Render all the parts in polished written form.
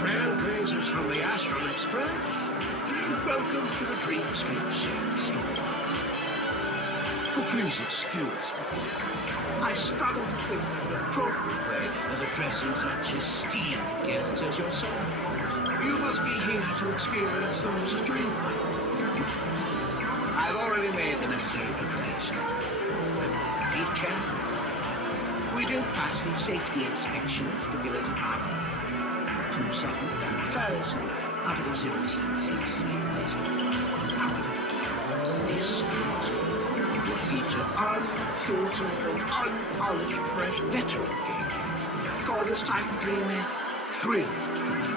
Trailblazers from the Astral Express. Welcome to the Dreamscape Store. Oh, please excuse me. I struggle to think of an appropriate way of addressing such esteemed guests as yourself. You must be here to experience the lucid dream. I've already made the necessary preparation. But be careful. We don't pass the safety inspection stipulated by too sudden and false Article 066. However, this story will feature unfiltered and unpolished fresh veteran gaming. Call this type of dream a thrill dream.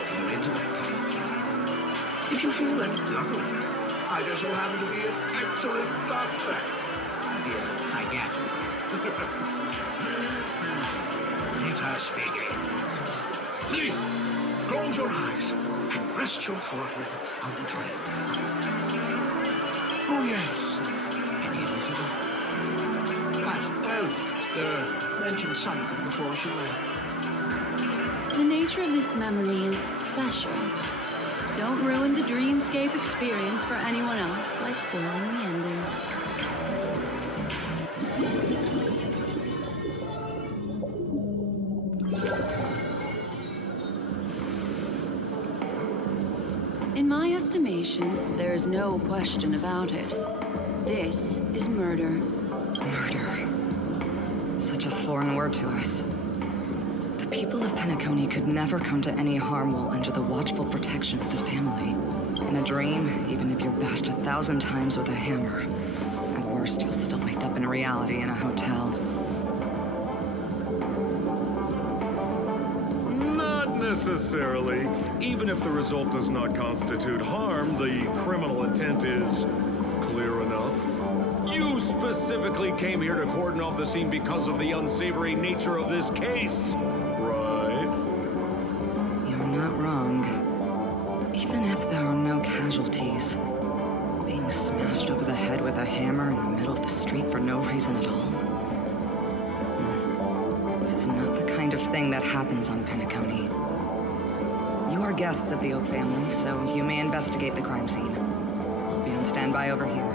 If you're into that kind of thing. If you feel it, luckily, I just so happen to be an excellent doctor. I'd be a psychiatrist. Let us begin. Please, close your eyes and rest your forehead on the dream. Oh, yes. Any little... That elegant girl mentioned something before she left. The nature of this memory is special. Don't ruin the dreamscape experience for anyone else by spoiling the ending. In my estimation, there is no question about it. This is murder. Murder. Such a foreign word to us. The people of Penacony could never come to any harm while under the watchful protection of the family. In a dream, even if you're bashed 1,000 times with a hammer, at worst, you'll still wake up in reality in a hotel. Not necessarily. Even if the result does not constitute harm, the criminal intent is clear enough. You specifically came here to cordon off the scene because of the unsavory nature of this case, right? You're not wrong. Even if there are no casualties, being smashed over the head with a hammer in the middle of the street for no reason at all. This is not the kind of thing that happens on Penacony. You are guests of the Oak family, so you may investigate the crime scene. I'll be on standby over here.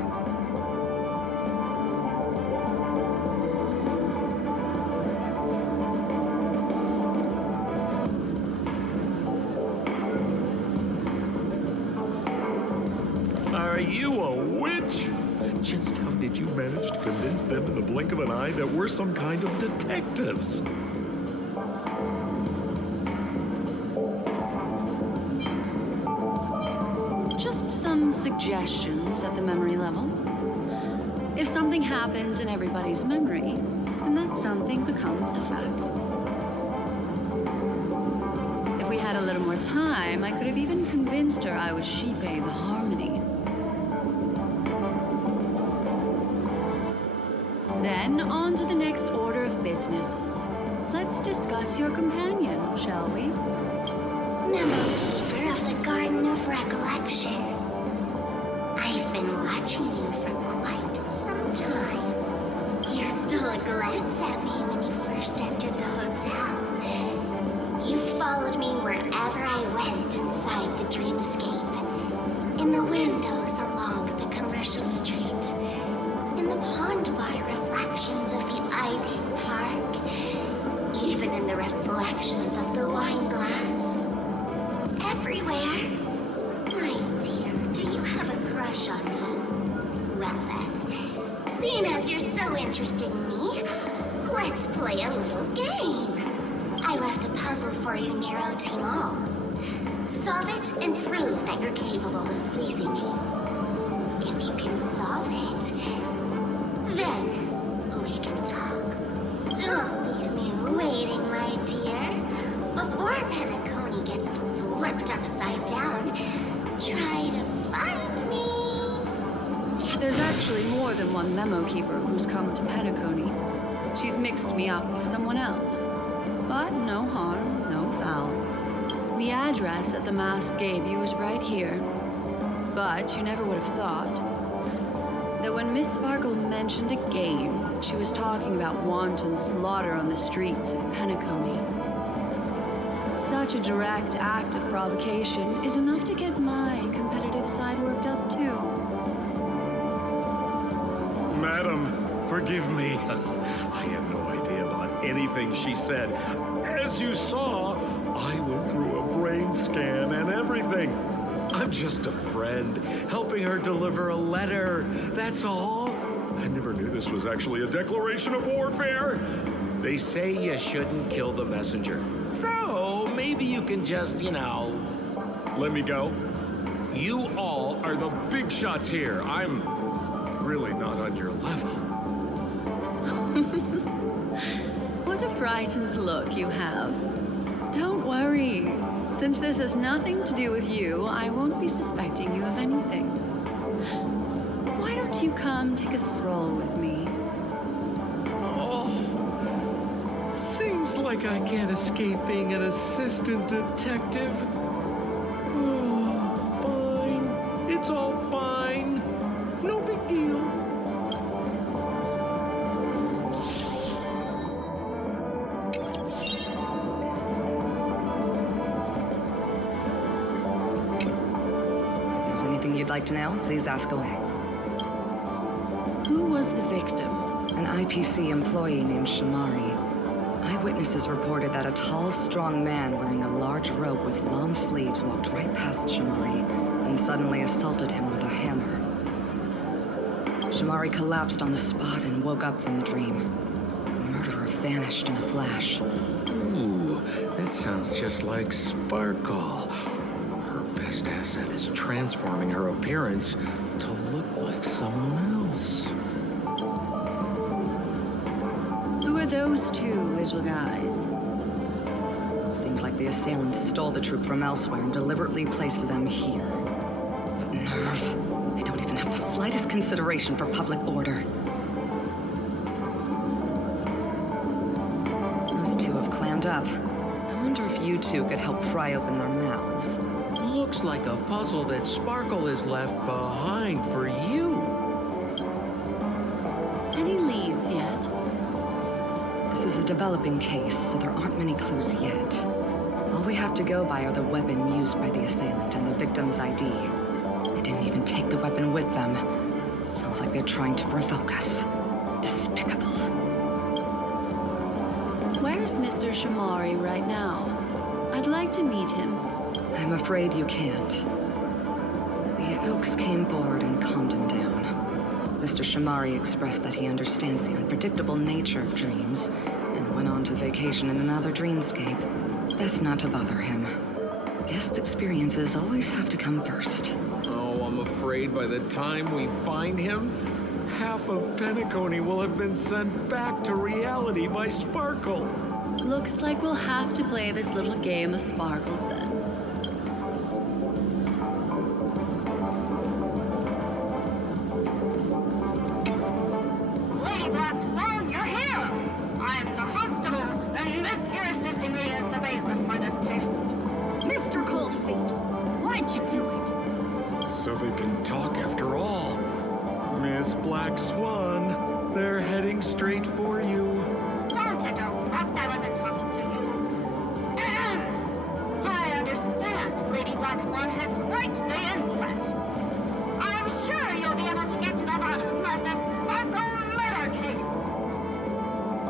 Are you a witch? Just how did you manage to convince them in the blink of an eye that we're some kind of detectives? Just some suggestions at the memory level. If something happens in everybody's memory, then that something becomes a fact. If we had a little more time, I could have even convinced her I was Shipe the Harmony. Then, on to the next order of business. Let's discuss your companion, shall we? Memory Keeper of the Garden of Recollection. I've been watching you for quite some time. You stole a glance at me when you first entered the hotel. You followed me wherever I went inside the dreamscape. In the windows along the commercial street. In the pond water reflections of the Iden Park. Even in the reflections of the wine glass. Everywhere. My dear, do you have a crush on me? Well then, seeing as you're so interested in me, let's play a little game. I left a puzzle for you near Timol. Solve it and prove that you're capable of pleasing me. If you can solve it, then we can talk. Don't leave me waiting, my dear. Before Penacony gets flipped upside down, try to find me. There's actually more than one memo keeper who's come to Penacony. She's mixed me up with someone else. But no harm, no foul. The address at the mask gave you is right here. But you never would have thought that when Miss Sparkle mentioned a game, she was talking about wanton slaughter on the streets of Penacony. Such a direct act of provocation is enough to get my competitive side worked up too. Madam, forgive me. I had no idea about anything she said. As you saw, I went through a brain scan and everything. I'm just a friend, helping her deliver a letter. That's all. I never knew this was actually a declaration of warfare. They say you shouldn't kill the messenger. So, maybe you can just, let me go. You all are the big shots here. I'm really not on your level. What a frightened look you have. Don't worry. Since this has nothing to do with you, I won't be suspecting you of anything. Why don't you come take a stroll with me? Oh, seems like I can't escape being an assistant detective. Oh, fine. It's all fine. No big deal. Anything you'd like to know, please ask away. Who was the victim? An IPC employee named Shamari. Eyewitnesses reported that a tall, strong man wearing a large robe with long sleeves walked right past Shamari and suddenly assaulted him with a hammer. Shamari collapsed on the spot and woke up from the dream. The murderer vanished in a flash. Ooh, that sounds just like Sparkle. Best asset is transforming her appearance to look like someone else. Who are those two little guys? Seems like the assailants stole the troop from elsewhere and deliberately placed them here. What nerve. They don't even have the slightest consideration for public order. Those two have clammed up. I wonder if you two could help pry open their mouths. Looks like a puzzle that Sparkle has left behind for you. Any leads yet? This is a developing case, so there aren't many clues yet. All we have to go by are the weapon used by the assailant and the victim's ID. They didn't even take the weapon with them. Sounds like they're trying to provoke us. Despicable. Where's Mr. Shamari right now? I'd like to meet him. I'm afraid you can't. The Oaks came forward and calmed him down. Mr. Shamari expressed that he understands the unpredictable nature of dreams and went on to vacation in another dreamscape. Best not to bother him. Guest experiences always have to come first. Oh, I'm afraid by the time we find him, half of Penacony will have been sent back to reality by Sparkle. Looks like we'll have to play this little game of sparkles then. Lady Black Swan, you're here! I'm the constable, and this here assisting me is the bailiff for this case. Mr. Coldfeet, why did you do it? So they can talk after all. Miss Black Swan, they're heading straight for you. Don't interrupt, I wasn't talking to you. I understand Lady Black Swan has quite the intellect. I'm sure you'll be able to get to the bottom of this Sparkle murder case.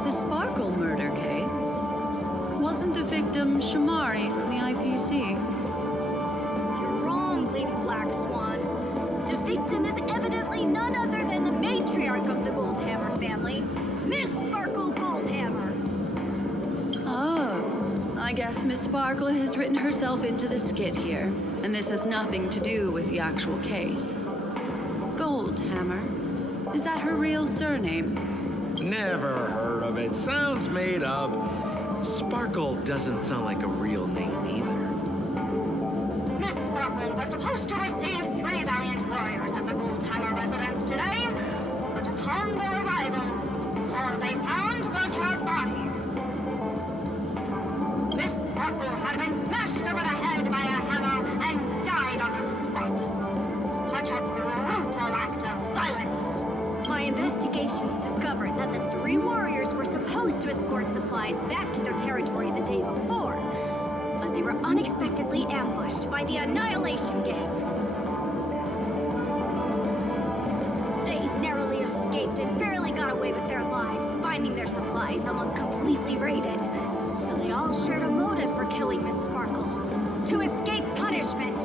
The Sparkle murder case? Wasn't the victim Shamari from the IPC? You're wrong, Lady Black Swan. The victim is evidently none other than the matriarch of the Goldhammer family, Miss Sparkle Goldhammer. Oh, I guess Miss Sparkle has written herself into the skit here, and this has nothing to do with the actual case. Goldhammer? Is that her real surname? Never heard of it. Sounds made up. Sparkle doesn't sound like a real name either. Miss Sparkle was supposed to receive 3 valiant warriors at the Goldhammer residence today, but upon their arrival, all they found was her body. Miss Sparkle had been smashed over the head by a hammer and died on the spot. Such a brutal act of violence. My investigations discovered that the 3 warriors were supposed to escort supplies back to their territory the day before, but they unexpectedly ambushed by the Annihilation Gang. They narrowly escaped and barely got away with their lives, finding their supplies almost completely raided. So they all shared a motive for killing Miss Sparkle, to escape punishment.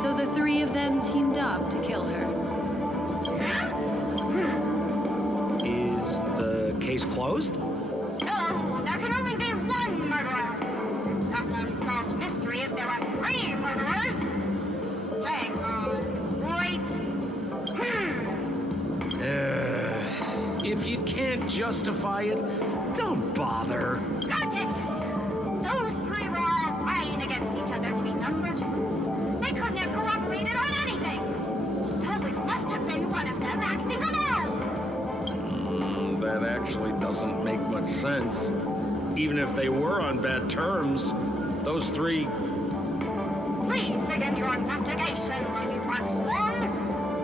So the three of them teamed up to kill her. Is the case closed? No, there can only be one murderer. It's not an unsolved mystery if there are 3 murderers. Hang on, wait. If you can't justify it, don't bother. Got it! Those 3 were all vying against each other to be number 2. They couldn't have cooperated on anything. So it must have been one of them acting alone. That actually doesn't make much sense. Even if they were on bad terms, those 3... Please begin your investigation, Lady Black Swan.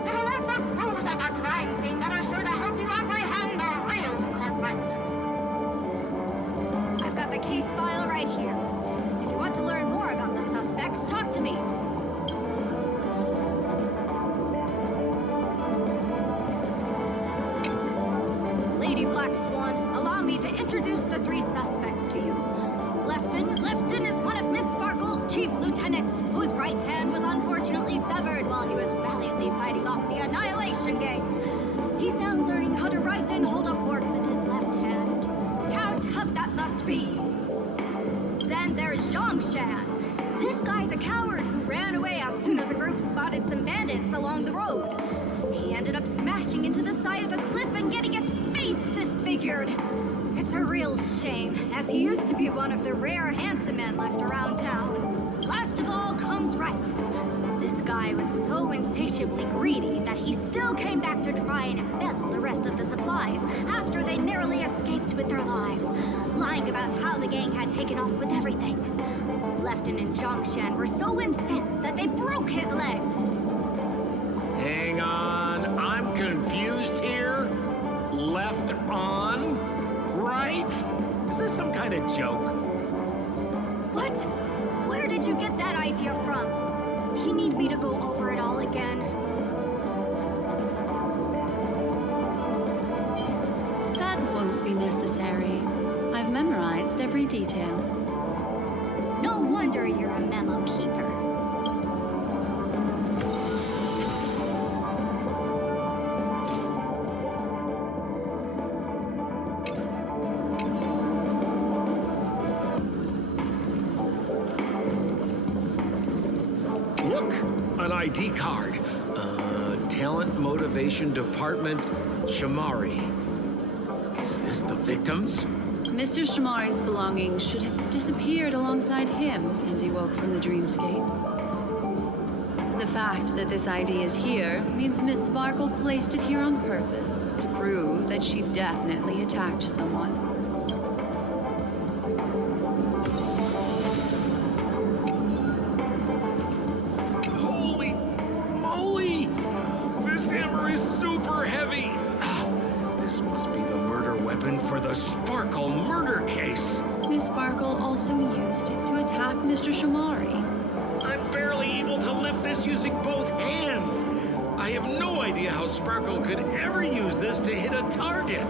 There are lots of clues at the crime scene that are sure to help you apprehend the real culprit. I've got the case file right here. If you want to learn more about the suspects, talk to me. Lady Black Swan, allow me to introduce the 3 suspects to you. Lefton is one of Miss Sparkle's chief lieutenants, whose right hand was unfortunately severed while he was valiantly fighting off the Annihilation Gang. He's now learning how to write and hold a fork with his left hand. How tough that must be! Then there's Zhongshan. This guy's a coward who ran away as soon as a group spotted some bandits along the road. He ended up smashing into the side of a cliff and getting his face disfigured. It's a real shame, as he used to be one of the rare handsome men left around town. Last of all comes Right. This guy was so insatiably greedy that he still came back to try and embezzle the rest of the supplies after they narrowly escaped with their lives, lying about how the gang had taken off with everything. Lefton and Zhongshan were so incensed that they broke his legs. Hang on, I'm confused here. Left on? Right? Is this some kind of joke? What? Where did you get that idea from? Do you need me to go over it all again? That won't be necessary. I've memorized every detail. No wonder you're a memo keeper. Look, an ID card. Talent Motivation Department, Shamari. Is this the victims? Mr. Shamari's belongings should have disappeared alongside him as he woke from the dreamscape. The fact that this ID is here means Miss Sparkle placed it here on purpose to prove that she definitely attacked someone. Holy moly! This hammer is super heavy! This must be the murder weapon for the Sparkle murder case. Miss Sparkle also used it to attack Mr. Shamari. I'm barely able to lift this using both hands. I have no idea how Sparkle could ever use this to hit a target.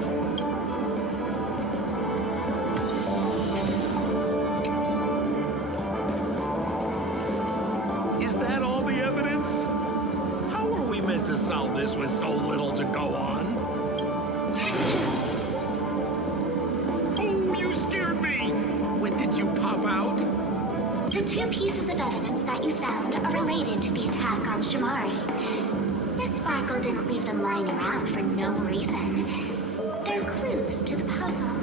Is that all the evidence? How are we meant to solve this with so little to go on? Oh, you scared me! When did you pop out? The 2 pieces of evidence that you found are related to the attack on Shamari. Miss Sparkle didn't leave them lying around for no reason. They're clues to the puzzle.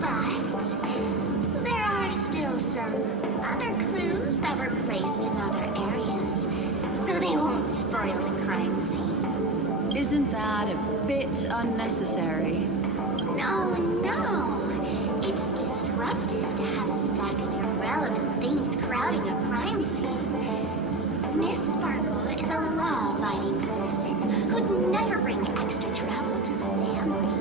But there are still some other clues that were placed in other areas, so they won't spoil the crime scene. Isn't that a bit unnecessary? No. It's disruptive to have a stack of irrelevant things crowding a crime scene. Miss Sparkle is a law-abiding citizen who'd never bring extra trouble to the family.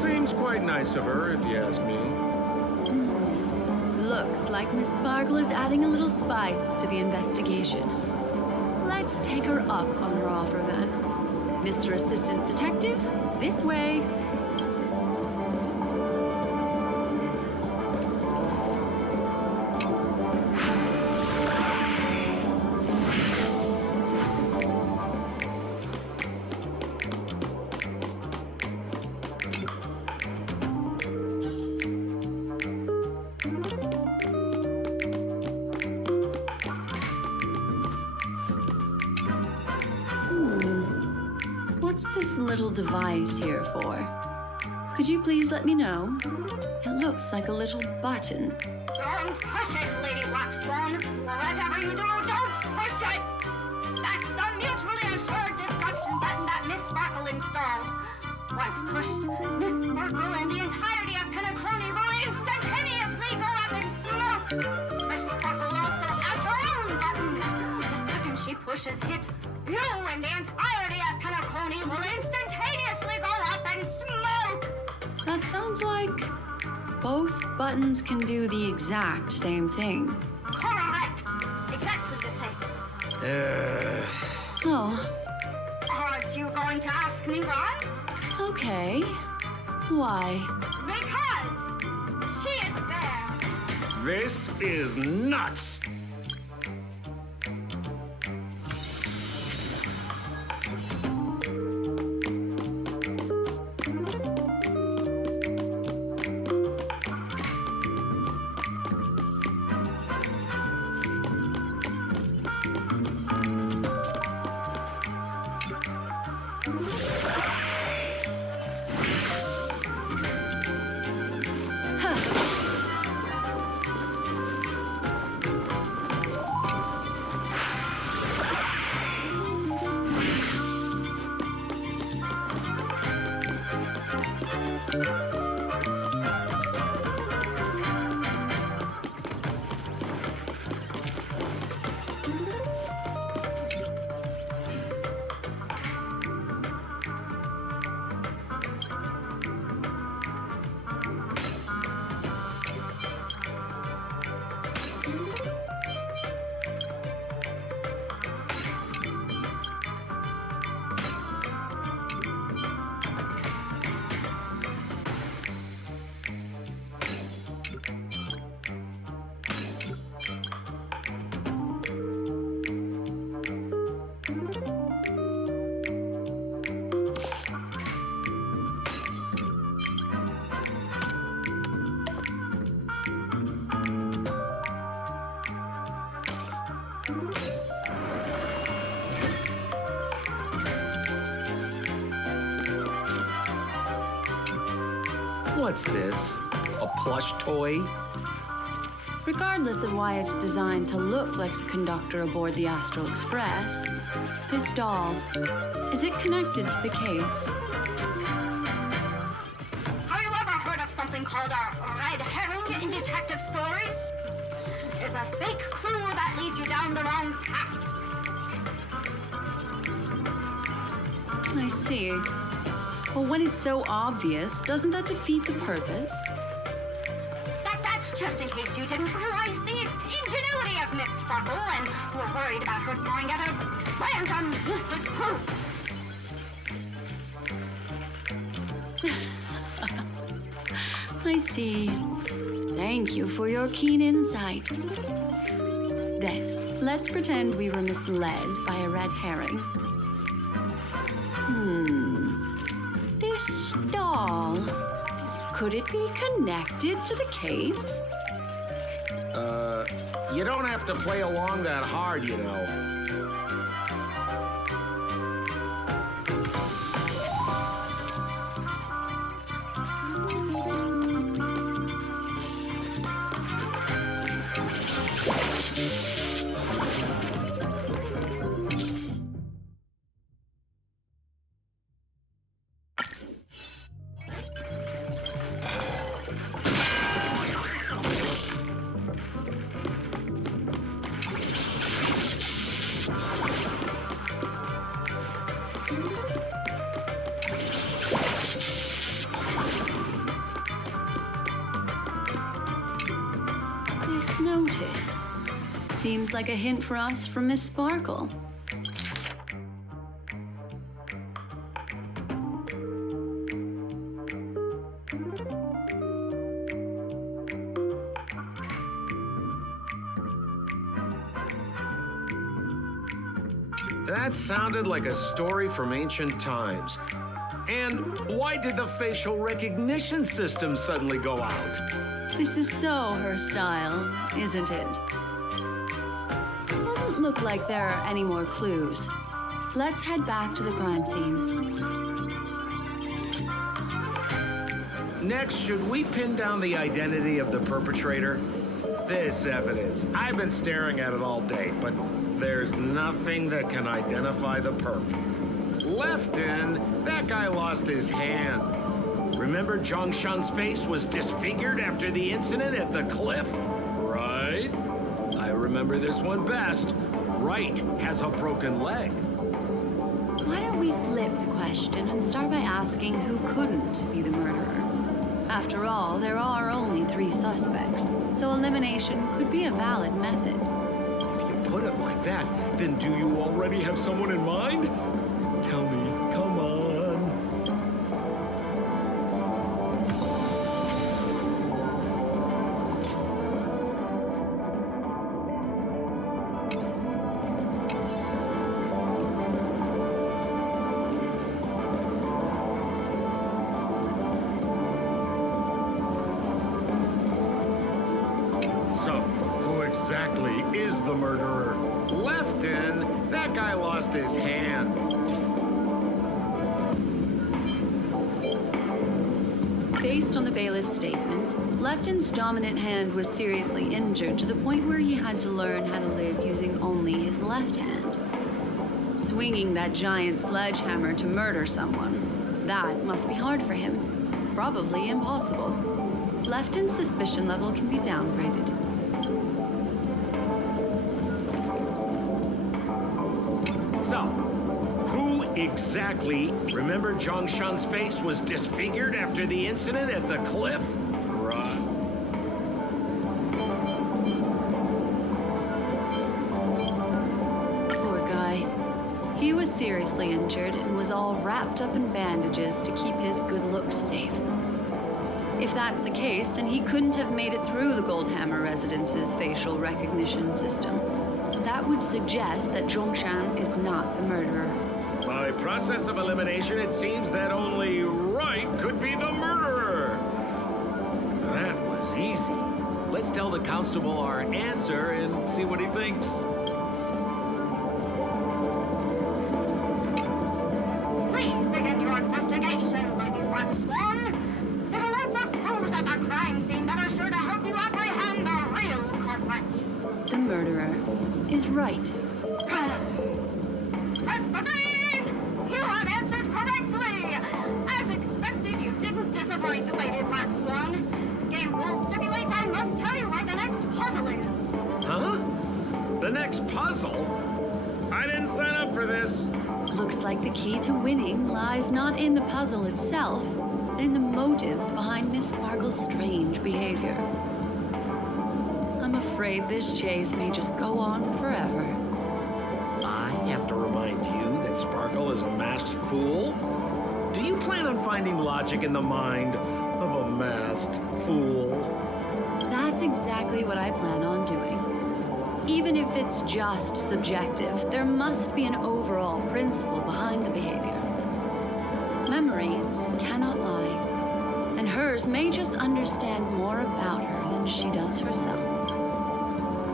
Seems quite nice of her, if you ask me. Looks like Miss Sparkle is adding a little spice to the investigation. Let's take her up on her offer then. Mr. Assistant Detective, this way. What's this little device here for? Could you please let me know? It looks like a little button. Don't push it, Lady Black Swan. Whatever you do, don't push it. That's the mutually assured destruction button that Miss Sparkle installed. Once pushed, Miss Sparkle and the entirety of Penacony will instantaneously go up in smoke. Miss Sparkle also has her own button. The second she pushes it, you and the entirety of Penacony will instantaneously go up in smoke. That sounds like both buttons can do the exact same thing. Correct. Exactly the same. Oh, Aren't you going to ask me why? okay. Why? Because she is there. This is nuts! What's this? A plush toy? Regardless of why it's designed to look like the conductor aboard the Astral Express, this doll, is it connected to the case? Have you ever heard of something called a red herring in detective stories? It's a fake clue that leads you down the wrong path. I see. Well, when it's so obvious, doesn't that defeat the purpose? That's just in case you didn't realize the ingenuity of Miss Sparkle and were worried about her throwing out a random useless clue. I see. Thank you for your keen insight. Then, let's pretend we were misled by a red herring. This doll, could it be connected to the case? You don't have to play along that hard, you know. Seems like a hint for us from Miss Sparkle. That sounded like a story from ancient times. And why did the facial recognition system suddenly go out? This is so her style, isn't it? Doesn't look like there are any more clues. Let's head back to the crime scene. Next, should we pin down the identity of the perpetrator? This evidence, I've been staring at it all day, but there's nothing that can identify the perp. Lefton, that guy lost his hand. Remember Zhongshan's face was disfigured after the incident at the cliff? Right. I remember this one best. Right has a broken leg. Why don't we flip the question and start by asking who couldn't be the murderer? After all, there are only 3 suspects, so elimination could be a valid method. If you put it like that, then do you already have someone in mind? Tell me, come on. So, who exactly is the murderer? Lefton, that guy lost his hand. Based on the bailiff's statement, Lefton's dominant hand was seriously injured to the point where he had to learn how to live using only his left hand. Swinging that giant sledgehammer to murder someone, that must be hard for him. Probably impossible. Lefton's suspicion level can be downgraded. So, who exactly? Remember Zhongshan's face was disfigured after the incident at the cliff? Right. Poor guy. He was seriously injured and was all wrapped up in bandages to keep his good looks safe. If that's the case, then he couldn't have made it through the Goldhammer Residence's facial recognition system. That would suggest that Zhongshan is not the murderer. By process of elimination, it seems that only Wright could be the murderer. That was easy. Let's tell the constable our answer and see what he thinks. Please begin your investigation, Lady Black Swan. There are lots of clues at the crime scene that are sure to help you apprehend the real culprit. The murderer is Wright. You have answered correctly! As expected, you didn't disappoint, Lady Black Swan. Game rules stipulate I must tell you where the next puzzle is. Huh? The next puzzle? I didn't sign up for this. Looks like the key to winning lies not in the puzzle itself, but in the motives behind Miss Sparkle's strange behavior. I'm afraid this chase may just go on forever. I have to remind you that Sparkle is a masked fool? Do you plan on finding logic in the mind of a masked fool? That's exactly what I plan on doing. Even if it's just subjective, there must be an overall principle behind the behavior. Memories cannot lie, and hers may just understand more about her than she does herself.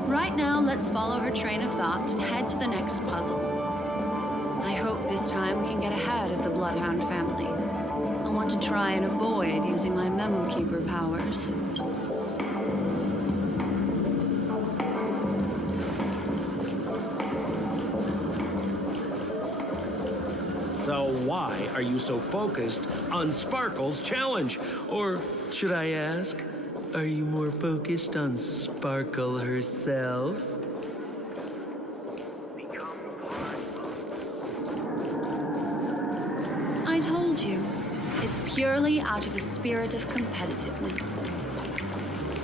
Right now, let's follow her train of thought and head to the next puzzle. I hope this time we can get ahead of the Bloodhound family. I want to try and avoid using my Memo Keeper powers. So why are you so focused on Sparkle's challenge? Or should I ask, are you more focused on Sparkle herself? I told you, it's purely out of a spirit of competitiveness.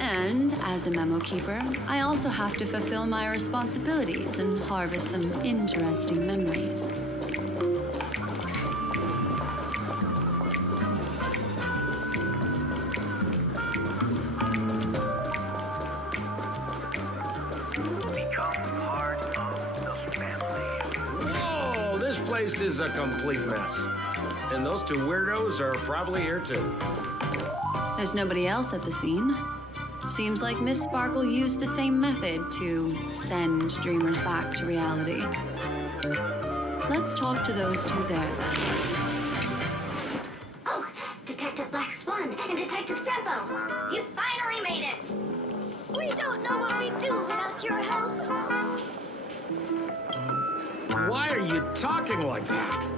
And as a memo keeper, I also have to fulfill my responsibilities and harvest some interesting memories. Whoa, this place is a complete mess. And those two weirdos are probably here too. There's nobody else at the scene. Seems like Miss Sparkle used the same method to send dreamers back to reality. Let's talk to those two there then. Oh, Detective Black Swan and Detective Sampo. You finally made it. We don't know what we'd do without your help. Why are you talking like that?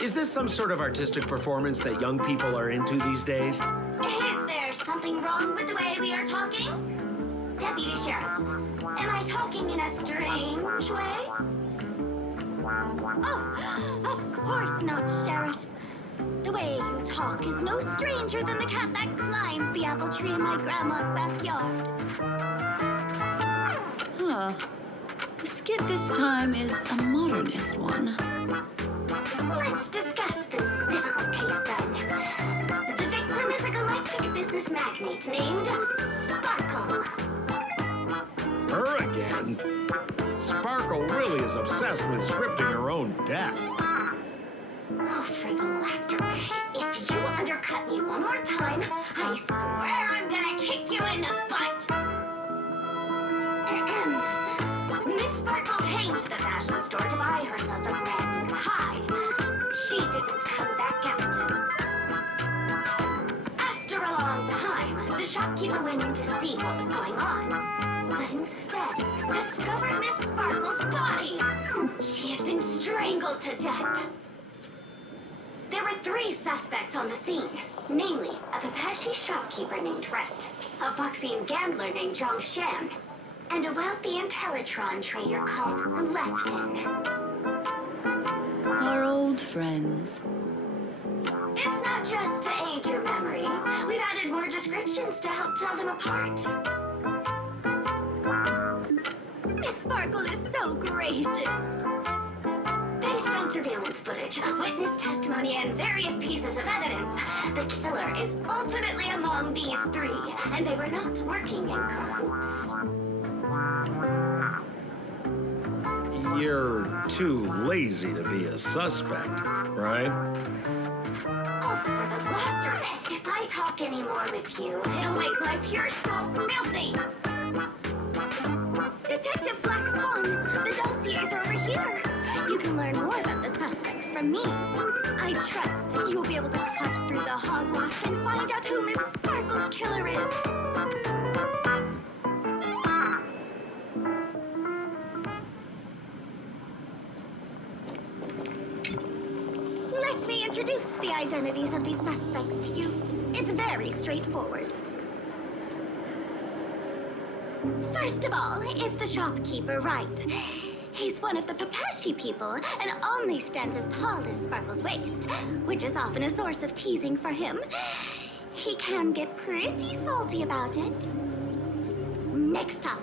Is this some sort of artistic performance that young people are into these days? Is there something wrong with the way we are talking? Deputy Sheriff, am I talking in a strange way? Oh, of course not, Sheriff. The way you talk is no stranger than the cat that climbs the apple tree in my grandma's backyard. Huh. The skit this time is a modernist one. Let's discuss this difficult case then. The victim is a galactic business magnate named Sparkle. Her again? Sparkle really is obsessed with scripting her own death. Oh, for the laughter. If you undercut me one more time, I swear I'm gonna kick you in the butt. Miss Sparkle came to the fashion store to buy herself a brand new tie. She didn't come back out. After a long time, the shopkeeper went in to see what was going on, but instead discovered Miss Sparkle's body. She had been strangled to death. There were 3 suspects on the scene, namely a Pepeshi shopkeeper named Rhett, a Foxian gambler named Zhang Shan, and a wealthy Intellitron trader called Lefton. Our old friends. It's not just to aid your memory. We've added more descriptions to help tell them apart. Miss Sparkle is so gracious. Based on surveillance footage, witness testimony, and various pieces of evidence, the killer is ultimately among these 3, and they were not working in cahoots. You're too lazy to be a suspect, right? Oh, for the laughter! If I talk anymore with you, it'll make my pure soul filthy! Detective Black Swan, the dossiers are over here. You can learn more about the suspects from me. I trust you'll be able to cut through the hogwash and find out who Miss Sparkle's killer is. Let me introduce the identities of these suspects to you. It's very straightforward. First of all is the shopkeeper, right? He's one of the Pepeshi people and only stands as tall as Sparkle's waist, which is often a source of teasing for him. He can get pretty salty about it. Next up,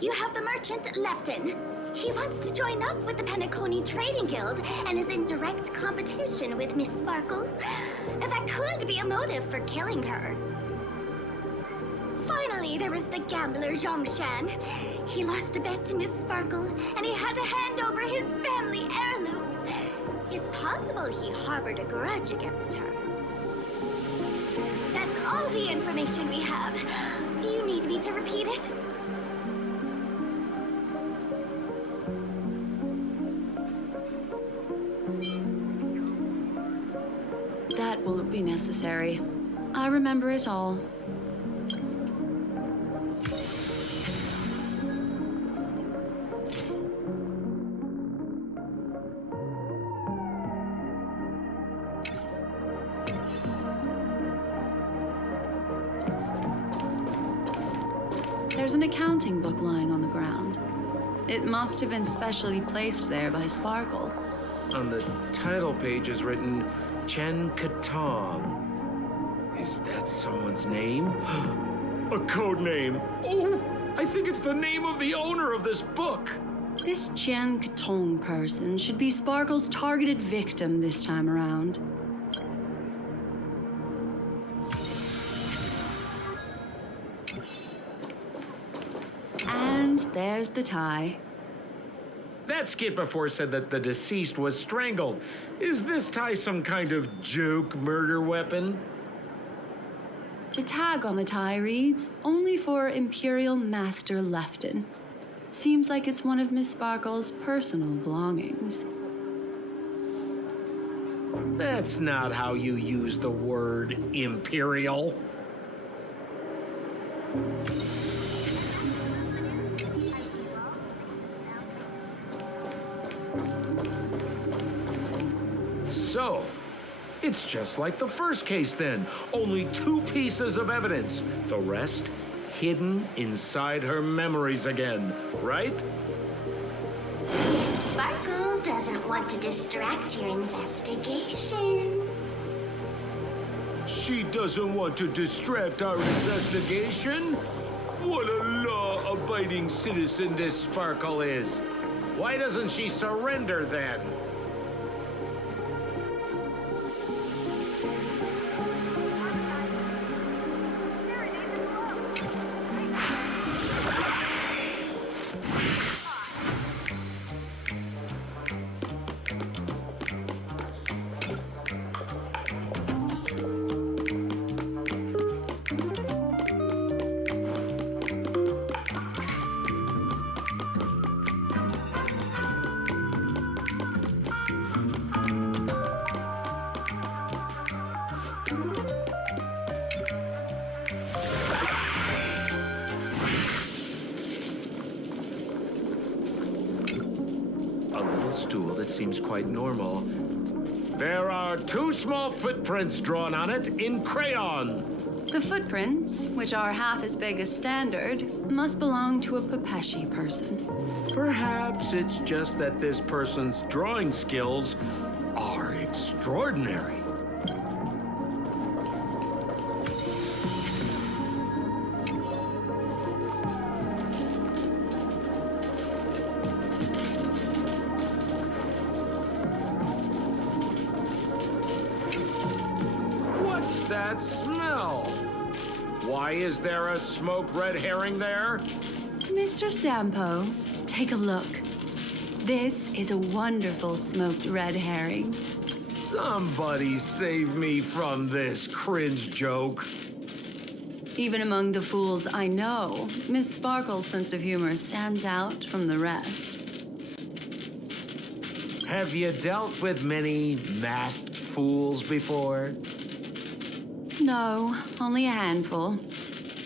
you have the merchant Lefton. He wants to join up with the Penacony Trading Guild and is in direct competition with Miss Sparkle. That could be a motive for killing her. Finally, there was the gambler Zhang Shan. He lost a bet to Miss Sparkle, and he had to hand over his family heirloom. It's possible he harbored a grudge against her. That's all the information we have. Do you need me to repeat it? That won't be necessary. I remember it all. There's an accounting book lying on the ground. It must have been specially placed there by Sparkle. On the title page is written Chen Katong. Is that someone's name? A code name. Oh, I think it's the name of the owner of this book. This Jian Katong person should be Sparkle's targeted victim this time around. And there's the tie. That skit before said that the deceased was strangled. Is this tie some kind of joke murder weapon? The tag on the tie reads, "Only for Imperial Master Lefton." Seems like it's one of Miss Sparkle's personal belongings. That's not how you use the word imperial. So, it's just like the first case then. Only 2 pieces of evidence. The rest hidden inside her memories again, right? Sparkle doesn't want to distract your investigation. She doesn't want to distract our investigation? What a law-abiding citizen this Sparkle is. Why doesn't she surrender then? Stool that seems quite normal. There are 2 small footprints drawn on it in crayon. The footprints, which are half as big as standard, must belong to a Pepeshi person. Perhaps it's just that this person's drawing skills are extraordinary. That smell? Why is there a smoked red herring there? Mr. Sampo, take a look. This is a wonderful smoked red herring. Somebody save me from this cringe joke. Even among the fools I know, Miss Sparkle's sense of humor stands out from the rest. Have you dealt with many masked fools before? No, only a handful.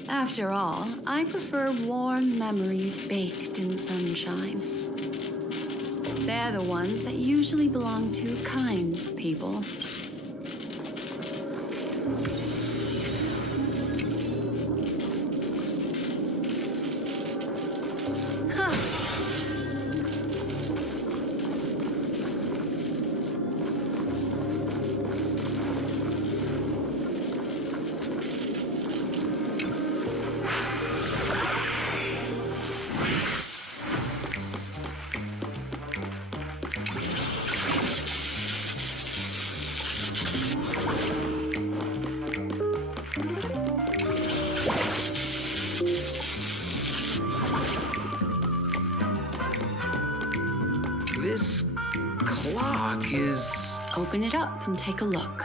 After all, I prefer warm memories baked in sunshine. They're the ones that usually belong to kind people. This clock is... Open it up and take a look.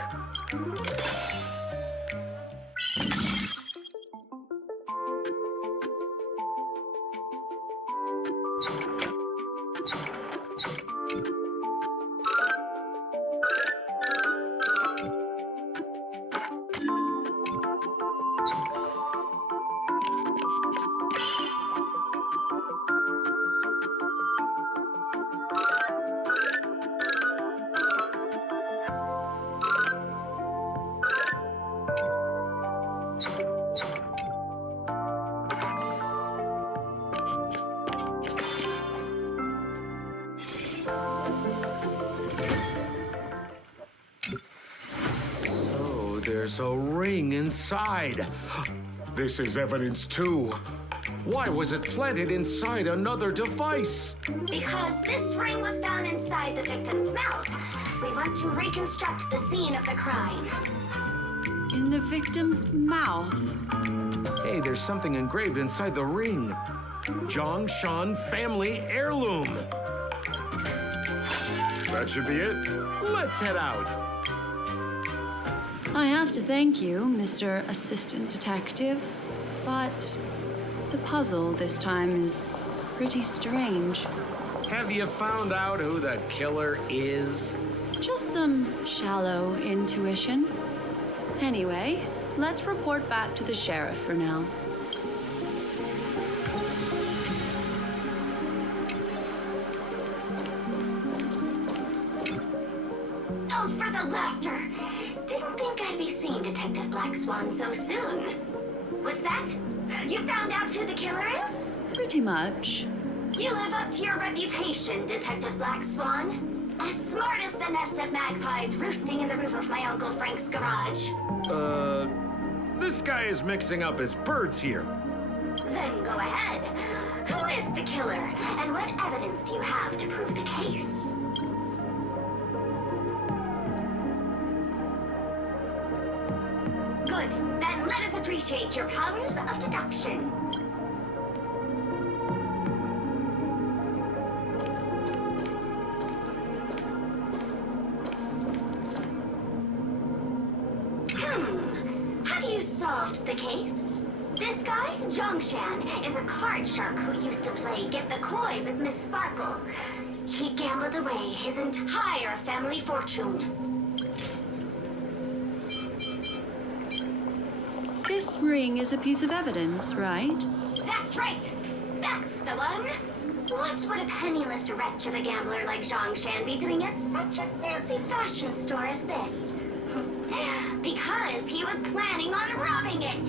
There's a ring inside. This is evidence too. Why was it planted inside another device? Because this ring was found inside the victim's mouth. We want to reconstruct the scene of the crime. In the victim's mouth. Hey, there's something engraved inside the ring. Zhongshan family heirloom. That should be it. Let's head out. I have to thank you, Mr. Assistant Detective, but the puzzle this time is pretty strange. Have you found out who the killer is? Just some shallow intuition. Anyway, let's report back to the sheriff for now. Oh, for the laughter! Didn't think I'd be seeing Detective Black Swan so soon. Was that? You found out who the killer is? Pretty much. You live up to your reputation, Detective Black Swan. As smart as the nest of magpies roosting in the roof of my Uncle Frank's garage. This guy is mixing up his birds here. Then go ahead. Who is the killer, and what evidence do you have to prove the case? Good. Then let us appreciate your powers of deduction. Have you solved the case? This guy, Zhongshan, is a card shark who used to play Get the Koi with Miss Sparkle. He gambled away his entire family fortune. This ring is a piece of evidence, right? That's right! That's the one! What would a penniless wretch of a gambler like Zhongshan be doing at such a fancy fashion store as this? Because he was planning on robbing it!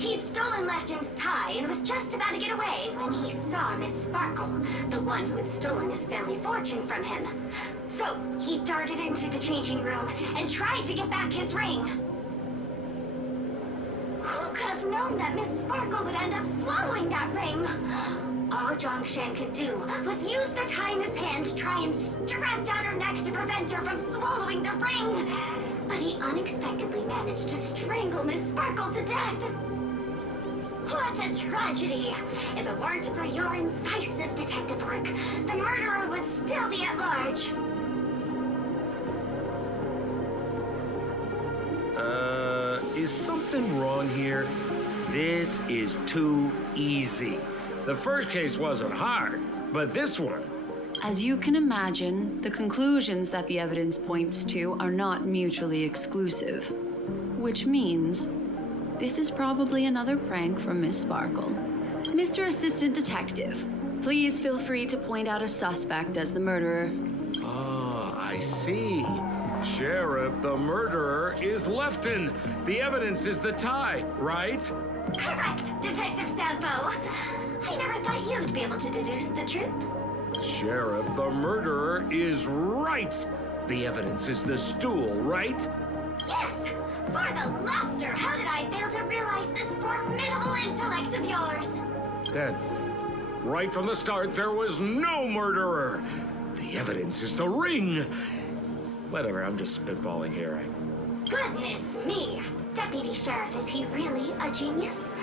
He'd stolen Lefton's tie and was just about to get away when he saw Miss Sparkle, the one who had stolen his family fortune from him. So he darted into the changing room and tried to get back his ring. Who could have known that Miss Sparkle would end up swallowing that ring? All Zhongshan could do was use the tie in his hand to try and strap down her neck to prevent her from swallowing the ring. But he unexpectedly managed to strangle Miss Sparkle to death. What a tragedy! If it weren't for your incisive detective work, the murderer would still be at large. Is something wrong here? This is too easy. The first case wasn't hard, but this one... As you can imagine, the conclusions that the evidence points to are not mutually exclusive. Which means, this is probably another prank from Miss Sparkle. Mr. Assistant Detective, please feel free to point out a suspect as the murderer. Ah, I see. Sheriff, the murderer is Lefton. The evidence is the tie, right? Correct, Detective Sampo. I never thought you'd be able to deduce the truth. Sheriff, the murderer is right. The evidence is the stool, right? Yes! For the laughter, how did I fail to realize this formidable intellect of yours? Then, right from the start, there was no murderer. The evidence is the ring. Whatever, I'm just spitballing here. Goodness me! Deputy Sheriff, is he really a genius?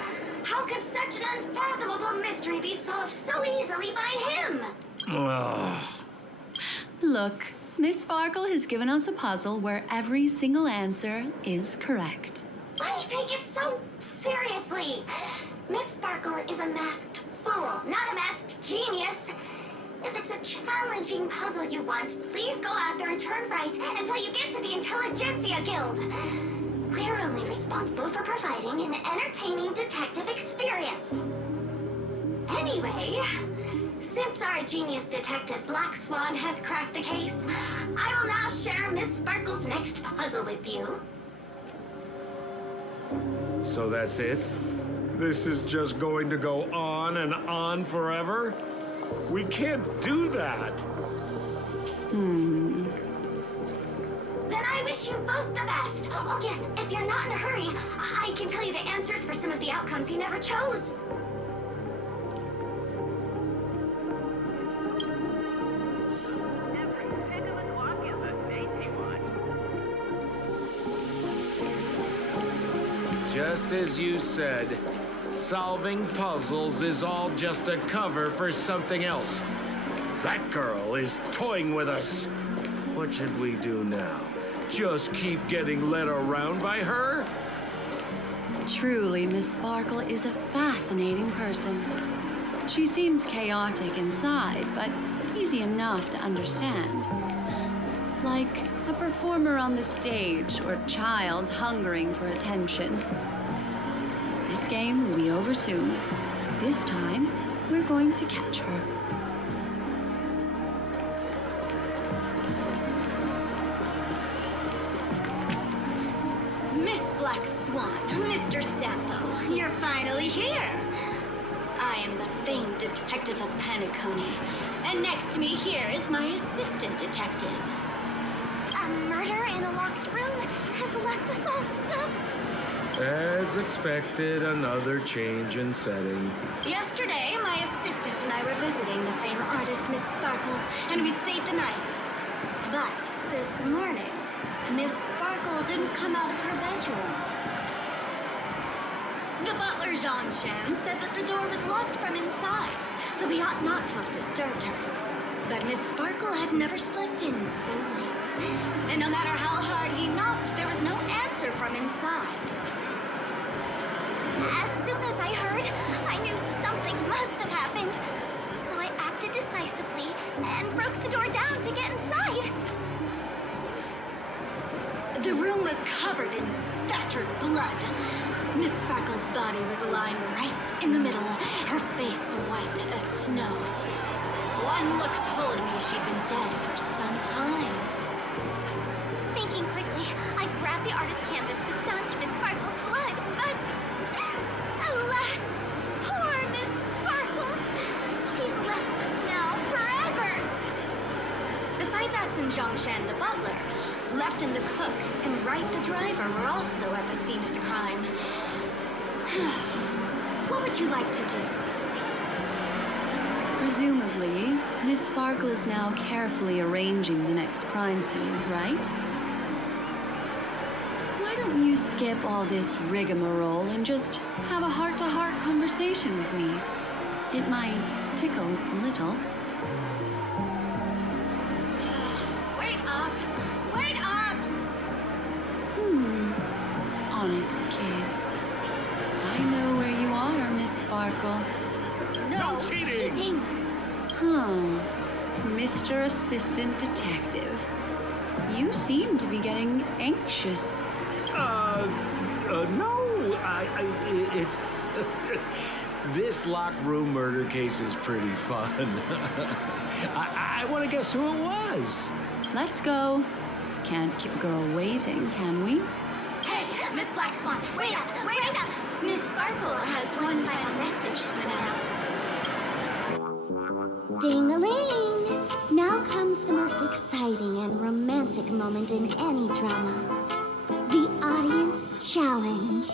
How could such an unfathomable mystery be solved so easily by him? Look, Miss Sparkle has given us a puzzle where every single answer is correct. Why take it so seriously? Miss Sparkle is a masked fool, not a masked genius. If it's a challenging puzzle you want, please go out there and turn right until you get to the Intelligentsia Guild. We're only responsible for providing an entertaining detective experience. Anyway, since our genius detective Black Swan has cracked the case, I will now share Miss Sparkle's next puzzle with you. So that's it? This is just going to go on and on forever? We can't do that. Then I wish wish you both the best. Oh, yes, if you're not in a hurry, I can tell you the answers for some of the outcomes you never chose. Just as you said, solving puzzles is all just a cover for something else. That girl is toying with us. What should we do now? Just keep getting led around by her? Truly, Miss Sparkle is a fascinating person. She seems chaotic inside, but easy enough to understand. Like a performer on the stage or a child hungering for attention. This game will be over soon. This time, we're going to catch her. Miss Black Swan, Mr. Sampo, you're finally here. I am the famed detective of Penacony, and next to me here is my assistant detective. A murder in a locked room has left us all stumped. As expected, another change in setting. Yesterday, my assistant and I were visiting the famed artist Miss Sparkle, and we stayed the night. But this morning, Miss Sparkle didn't come out of her bedroom. The butler, Jean-Chen, said that the door was locked from inside, so we ought not to have disturbed her. But Miss Sparkle had never slept in so late. And no matter how hard he knocked, there was no answer from inside. As soon as I heard, I knew something must have happened. So I acted decisively and broke the door down to get inside. The room was covered in spattered blood. Miss Sparkle's body was lying right in the middle, her face white as snow. One look told me she'd been dead for some time. Thinking quickly, I grabbed the artist's canvas to staunch Miss Sparkle's blood, but alas, poor Miss Sparkle. She's left us now forever. Besides us and Zhongshan, the butler, Lefton, the cook, and Wright, the driver, were also at the scene of the crime. What would you like to do? Presumably, Miss Sparkle is now carefully arranging the next crime scene, right? Why don't you skip all this rigmarole and just have a heart-to-heart conversation with me? It might tickle a little. Wait up! Wait up! Honest kid. I know where you are, Miss Sparkle. No cheating! Mr. Assistant Detective. You seem to be getting anxious. No, it's... This locked room murder case is pretty fun. I want to guess who it was. Let's go. Can't keep a girl waiting, can we? Hey, Miss Black Swan, wait up! Wait up! Miss Sparkle has one final message to announce. Ding-a-ling! Now comes the most exciting and romantic moment in any drama. The audience challenge.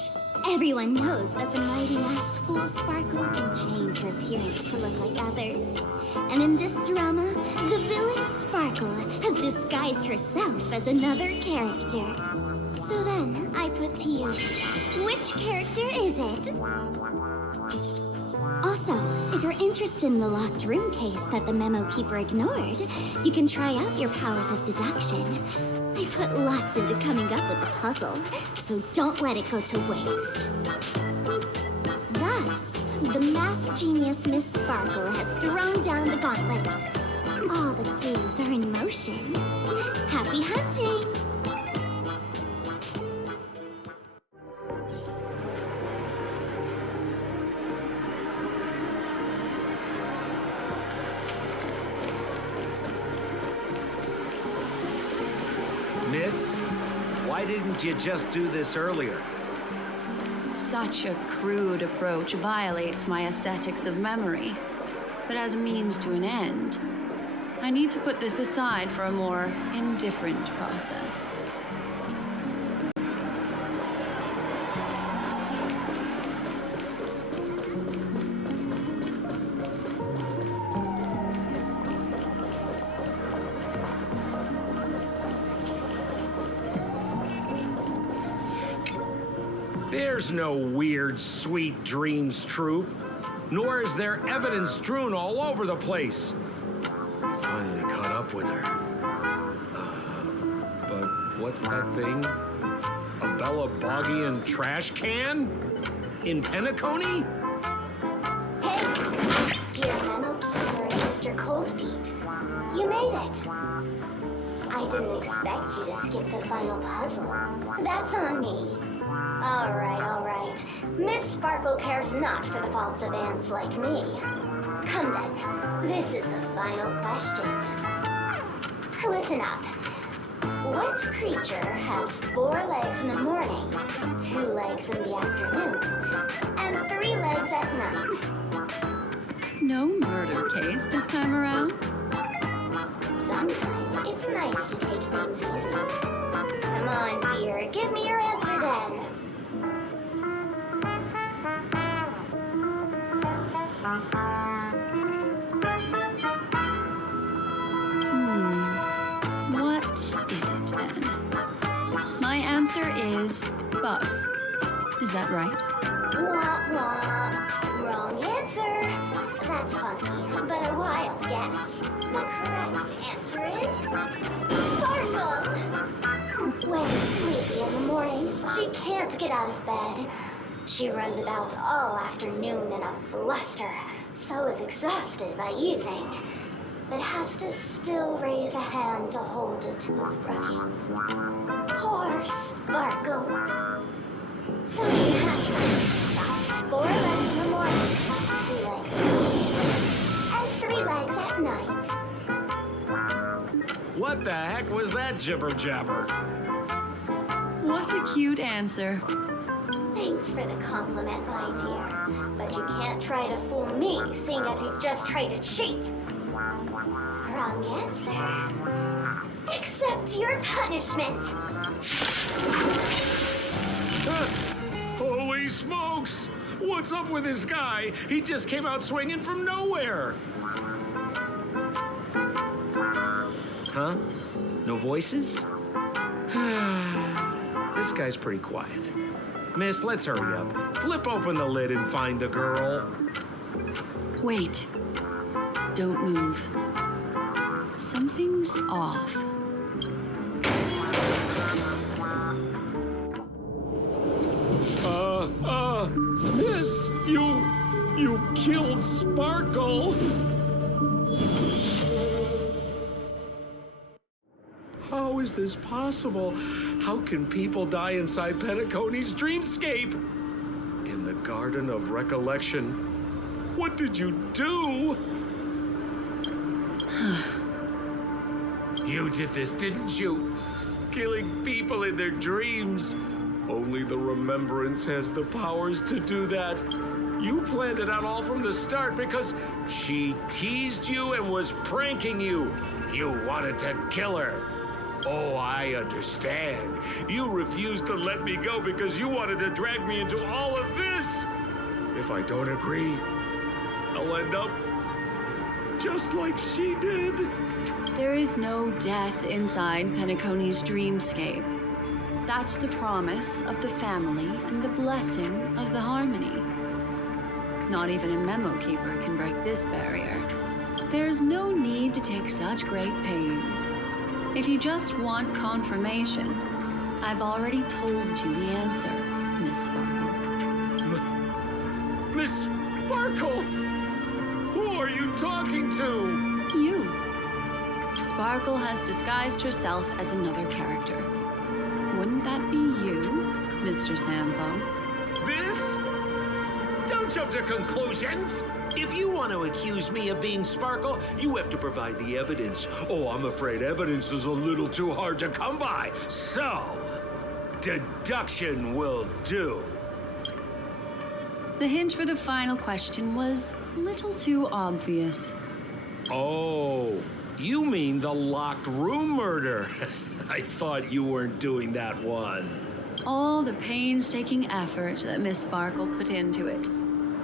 Everyone knows that the mighty masked fool Sparkle can change her appearance to look like others. And in this drama, the villain Sparkle has disguised herself as another character. So then, I put to you, which character is it? Also, if you're interested in the locked room case that the memo keeper ignored, you can try out your powers of deduction. I put lots into coming up with the puzzle, so don't let it go to waste. Thus, the masked genius Miss Sparkle has thrown down the gauntlet. All the clues are in motion. Happy hunting! Miss, why didn't you just do this earlier? Such a crude approach violates my aesthetics of memory. But as a means to an end, I need to put this aside for a more indifferent process. There's no weird, sweet dreams troupe. Nor is there evidence strewn all over the place. Finally caught up with her. But what's that thing? A Bella-Boggian trash can? In Penacony? Hey, dear Memo Keeper and Mr. Coldfeet. You made it. I didn't expect you to skip the final puzzle. That's on me. All right. Miss Sparkle cares not for the faults of ants like me. Come then, this is the final question. Listen up. What creature has 4 legs in the morning, 2 legs in the afternoon, and 3 legs at night? No murder case this time around? Sometimes it's nice to take things easy. Come on, dear, give me your answer then. What is it then? My answer is bugs. Is that right? Wah. Wrong answer. That's funky, but a wild guess. The correct answer is Sparkle. When sleepy in the morning, she can't get out of bed. She runs about all afternoon in a fluster, so is exhausted by evening, but has to still raise a hand to hold a toothbrush. Poor Sparkle. So naturally, 4 legs in the morning, 2 legs in the evening, and 3 legs at night. What the heck was that jibber-jabber? What a cute answer. Thanks for the compliment, my dear. But you can't try to fool me, seeing as you've just tried to cheat. Wrong answer. Accept your punishment. Holy smokes! What's up with this guy? He just came out swinging from nowhere. Huh? No voices? This guy's pretty quiet. Miss, let's hurry up. Flip open the lid and find the girl. Wait. Don't move. Something's off. Miss, you killed Sparkle. How is this possible? How can people die inside Penacony's dreamscape? In the Garden of Recollection. What did you do? You did this, didn't you? Killing people in their dreams. Only the Remembrance has the powers to do that. You planned it out all from the start because she teased you and was pranking you. You wanted to kill her. Oh, I understand. You refused to let me go because you wanted to drag me into all of this. If I don't agree, I'll end up just like she did. There is no death inside Penacony's dreamscape. That's the promise of the family and the blessing of the harmony. Not even a memo keeper can break this barrier. There's no need to take such great pains. If you just want confirmation, I've already told you the answer, Miss Sparkle. Miss Sparkle! Who are you talking to? You. Sparkle has disguised herself as another character. Wouldn't that be you, Mr. Sampo? This? Don't jump to conclusions! If you want to accuse me of being Sparkle, you have to provide the evidence. Oh, I'm afraid evidence is a little too hard to come by. So, deduction will do. The hint for the final question was a little too obvious. Oh, you mean the locked room murder? I thought you weren't doing that one. All the painstaking effort that Miss Sparkle put into it.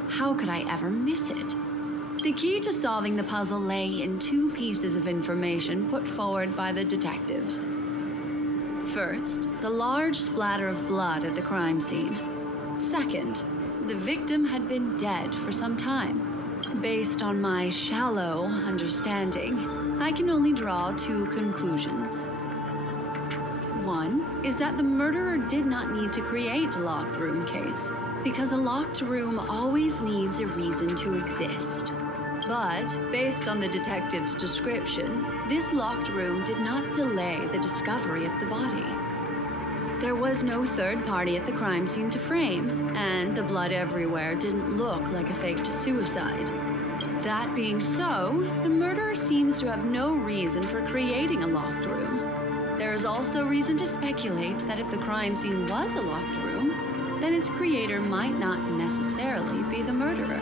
How could I ever miss it? The key to solving the puzzle lay in 2 pieces of information put forward by the detectives. First, the large splatter of blood at the crime scene. Second, the victim had been dead for some time. Based on my shallow understanding, I can only draw two conclusions. One is that the murderer did not need to create a locked room case, because a locked room always needs a reason to exist. But, based on the detective's description, this locked room did not delay the discovery of the body. There was no third party at the crime scene to frame, and the blood everywhere didn't look like a faked suicide. That being so, the murderer seems to have no reason for creating a locked room. There is also reason to speculate that if the crime scene was a locked room, then its creator might not necessarily be the murderer.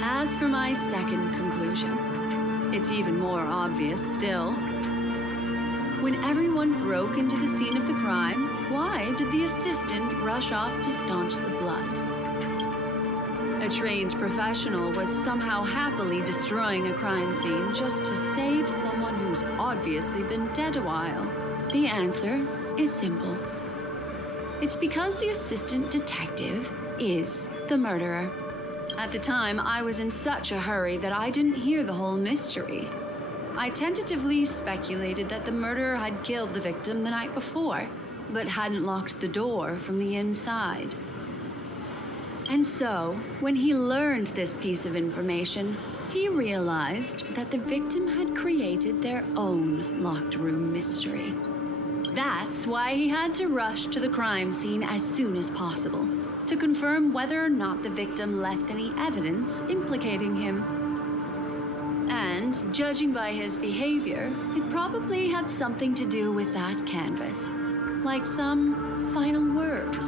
As for my second conclusion, it's even more obvious still. When everyone broke into the scene of the crime, why did the assistant rush off to staunch the blood? A trained professional was somehow happily destroying a crime scene just to save someone who's obviously been dead a while. The answer is simple. It's because the assistant detective is the murderer. At the time, I was in such a hurry that I didn't hear the whole mystery. I tentatively speculated that the murderer had killed the victim the night before, but hadn't locked the door from the inside. And so, when he learned this piece of information, he realized that the victim had created their own locked room mystery. That's why he had to rush to the crime scene as soon as possible, to confirm whether or not the victim left any evidence implicating him. And, judging by his behavior, it probably had something to do with that canvas. Like some final words.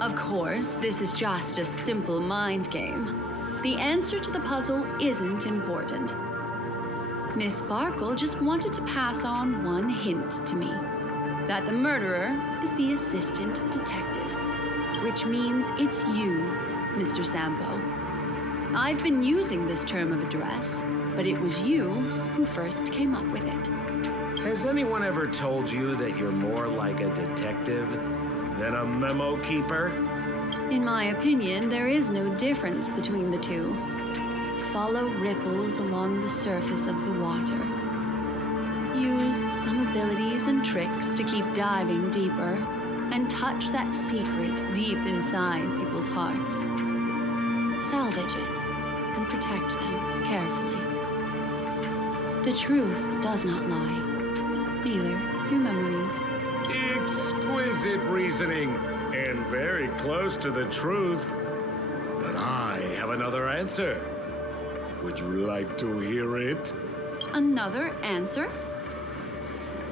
Of course, this is just a simple mind game. The answer to the puzzle isn't important. Miss Sparkle just wanted to pass on one hint to me. That the murderer is the assistant detective. Which means it's you, Mr. Sampo. I've been using this term of address, but it was you who first came up with it. Has anyone ever told you that you're more like a detective than a memo keeper? In my opinion, there is no difference between the two. Follow ripples along the surface of the water. Use some abilities and tricks to keep diving deeper, and touch that secret deep inside people's hearts. Salvage it, and protect them carefully. The truth does not lie. Neither do memories. Exquisite reasoning, and very close to the truth. But I have another answer. Would you like to hear it? Another answer?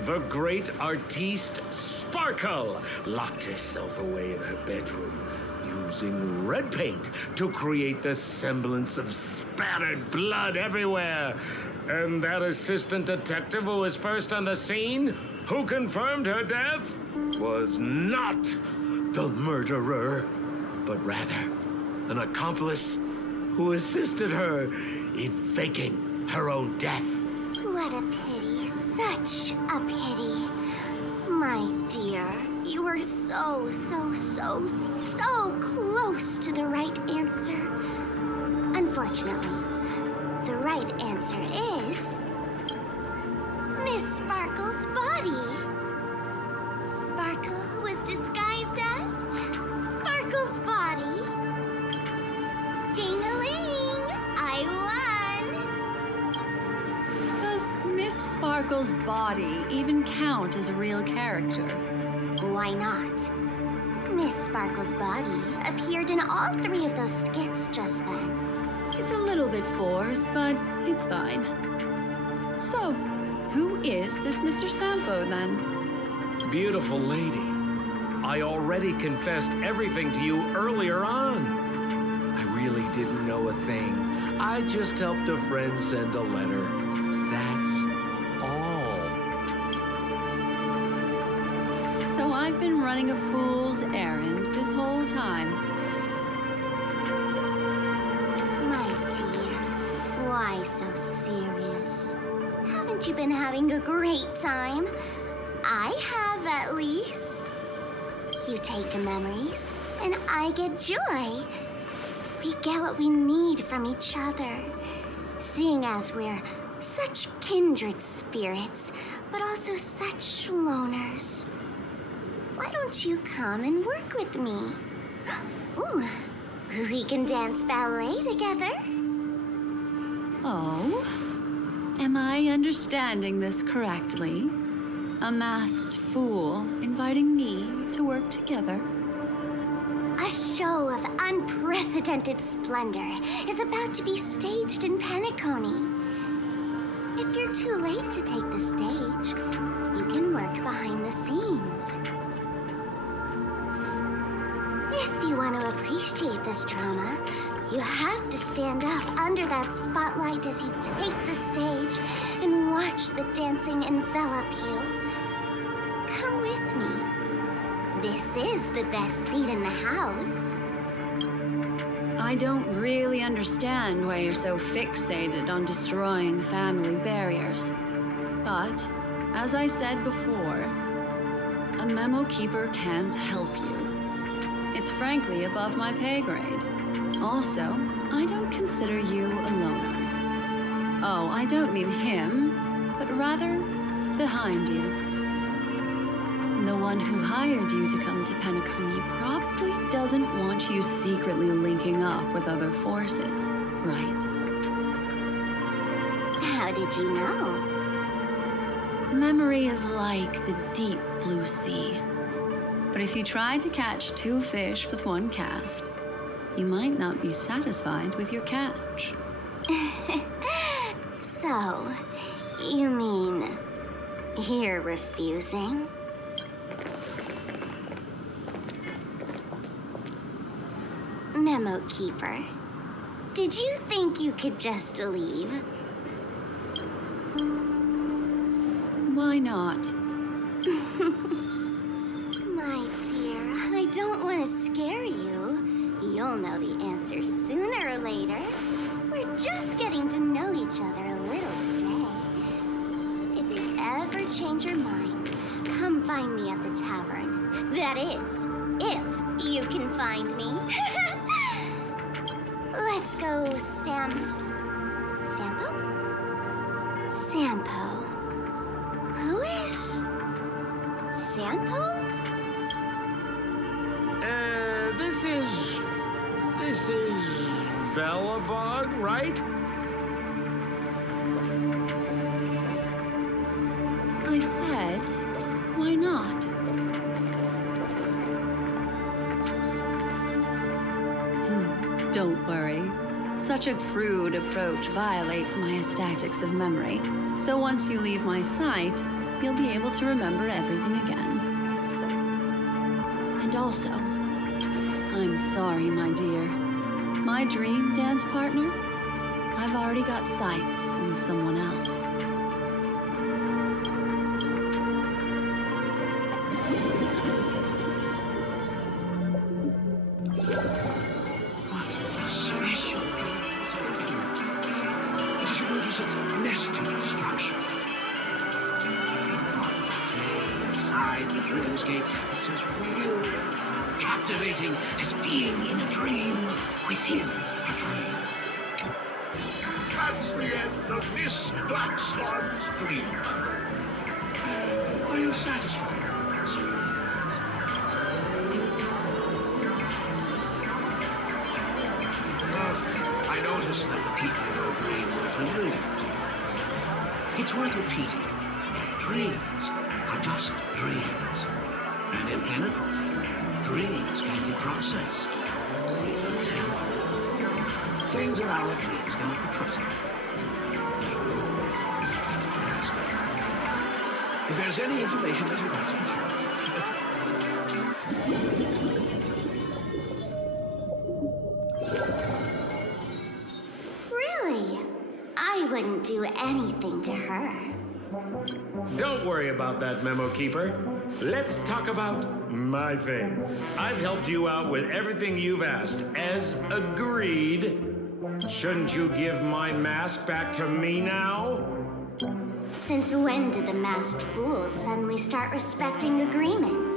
The great artiste Sparkle locked herself away in her bedroom, using red paint to create the semblance of spattered blood everywhere. And that assistant detective who was first on the scene, who confirmed her death, was not the murderer, but rather an accomplice who assisted her in faking her own death. What a pity, such a pity. My dear, you were so close to the right answer. Unfortunately, the right answer is Miss Sparkle's body. Sparkle was disguised as Sparkle's body. Ding-a-ling! I won! Does Miss Sparkle's body even count as a real character? Why not? Miss Sparkle's body appeared in all three of those skits just then. It's a little bit forced, but it's fine. So, who is this Mr. Sampo, then? Beautiful lady, I already confessed everything to you earlier on. I really didn't know a thing. I just helped a friend send a letter. That's all. So I've been running a fool's errand this whole time. My dear, why so serious? Haven't you been having a great time? I have, at least. You take memories, and I get joy. We get what we need from each other, seeing as we're such kindred spirits, but also such loners. Why don't you come and work with me? Ooh, we can dance ballet together. Oh? Am I understanding this correctly? A masked fool inviting me to work together? A show of unprecedented splendor is about to be staged in Penacony. If you're too late to take the stage, you can work behind the scenes. If you want to appreciate this drama, you have to stand up under that spotlight as you take the stage and watch the dancing envelop you. Come with me. This is the best seat in the house. I don't really understand why you're so fixated on destroying family barriers. But, as I said before, a memo keeper can't help you. It's frankly above my pay grade. Also, I don't consider you a loner. Oh, I don't mean him, but rather behind you. The one who hired you to come to Penacony probably doesn't want you secretly linking up with other forces, right? How did you know? Memory is like the deep blue sea. But if you try to catch two fish with one cast, you might not be satisfied with your catch. So, you mean you're refusing? Memo Keeper, did you think you could just leave? Why not? My dear, I don't want to scare you. You'll know the answer sooner or later. We're just getting to know each other a little today. If you ever change your mind, come find me at the tavern. That is, if you can find me. Let's go, Sampo? Sampo? Who is Sampo? This is Bellabog, right? I said, why not? Don't worry. Such a crude approach violates my aesthetics of memory. So once you leave my sight, you'll be able to remember everything again. And also, I'm sorry, my dear. My dream dance partner? I've already got sights in someone else. Its nested structure. Being part of the play inside the dreamscape is as real and captivating as being in a dream within a dream. That's the end of Miss Black Swan's dream. Are you satisfied with that, Swan? I noticed that the people in your dream were familiar to you. It's worth repeating. Dreams are just dreams. And in Penacony, dreams can be processed. Even temporarily. Things in our dreams cannot be trusted. The rules of this dreamscape. If there's any information that you'd like to confirm, I wouldn't do anything to her. Don't worry about that, Memo Keeper. Let's talk about my thing. I've helped you out with everything you've asked, as agreed. Shouldn't you give my mask back to me now? Since when did the masked fools suddenly start respecting agreements?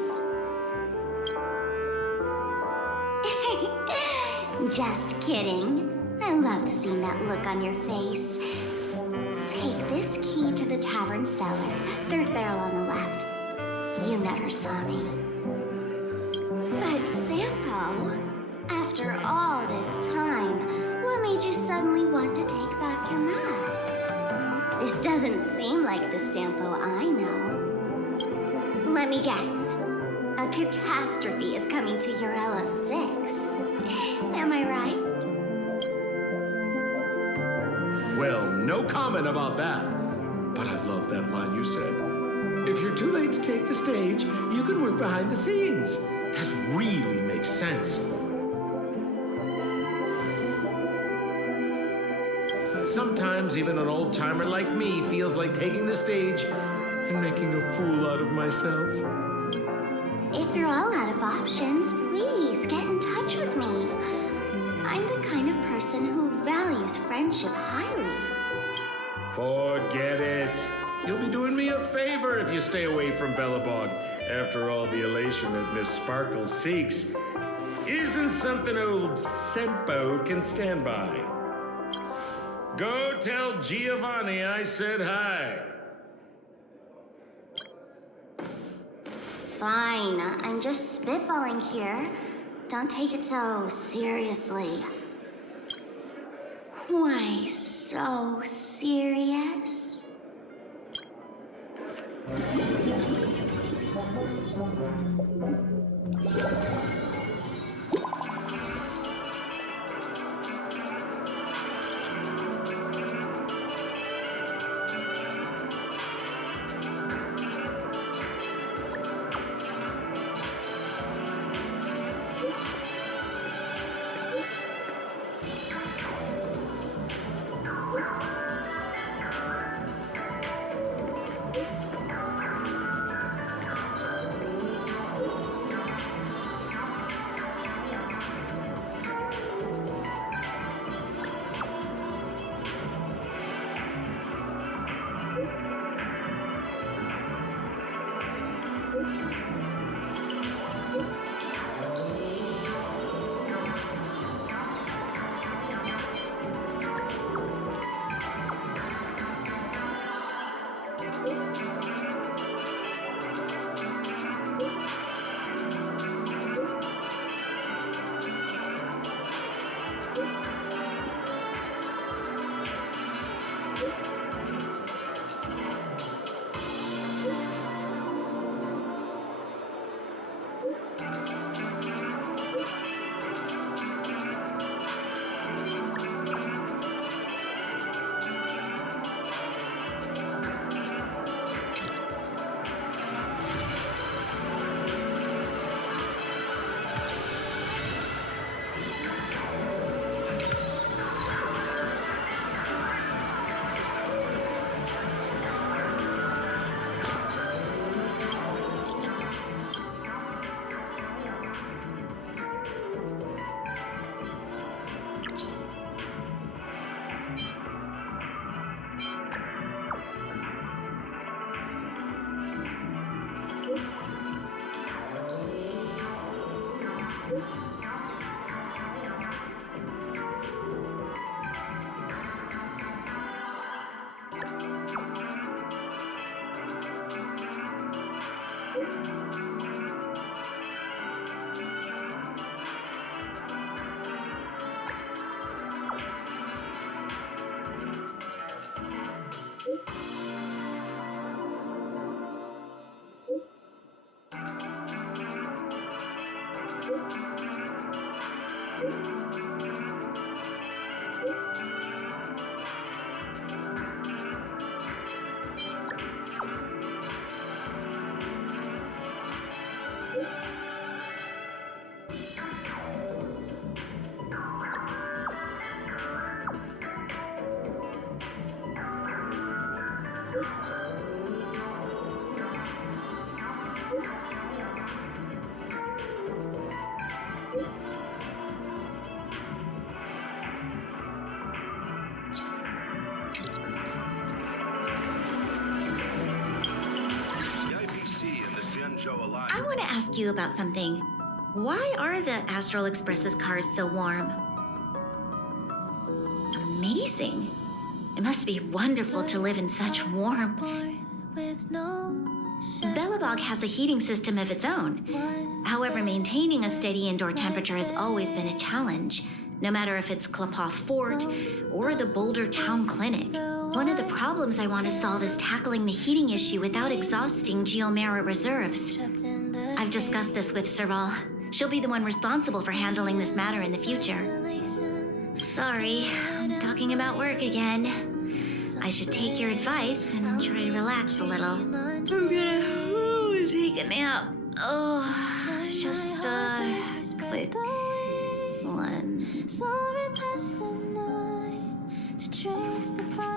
Just kidding. I loved seeing that look on your face. Take this key to the tavern cellar, third barrel on the left. You never saw me. But Sampo, after all this time, what made you suddenly want to take back your mask? This doesn't seem like the Sampo I know. Let me guess. A catastrophe is coming to Urello 6. Am I right? Well, no comment about that. But I love that line you said. If you're too late to take the stage, you can work behind the scenes. That really makes sense. Sometimes even an old-timer like me feels like taking the stage and making a fool out of myself. If you're all out of options, please get in touch with me. I'm the kind of person who values friendship highly. Forget it. You'll be doing me a favor if you stay away from Bellabog. After all, the elation that Miss Sparkle seeks isn't something old Sampo can stand by. Go tell Giovanni I said hi. Fine, I'm just spitballing here. Don't take it so seriously. Why so serious? I want to ask you about something. Why are the Astral Express's cars so warm? Amazing. It must be wonderful to live in such warmth. Belobog has a heating system of its own. However, maintaining a steady indoor temperature has always been a challenge, no matter if it's Klapoth Fort or the Boulder Town Clinic. One of the problems I want to solve is tackling the heating issue without exhausting Geomera reserves. I've discussed this with Serval. She'll be the one responsible for handling this matter in the future. Sorry, I'm talking about work again. I should take your advice and try to relax a little. I'm gonna take a nap. Oh, just a quick one. Soaring past the night to trace the fire.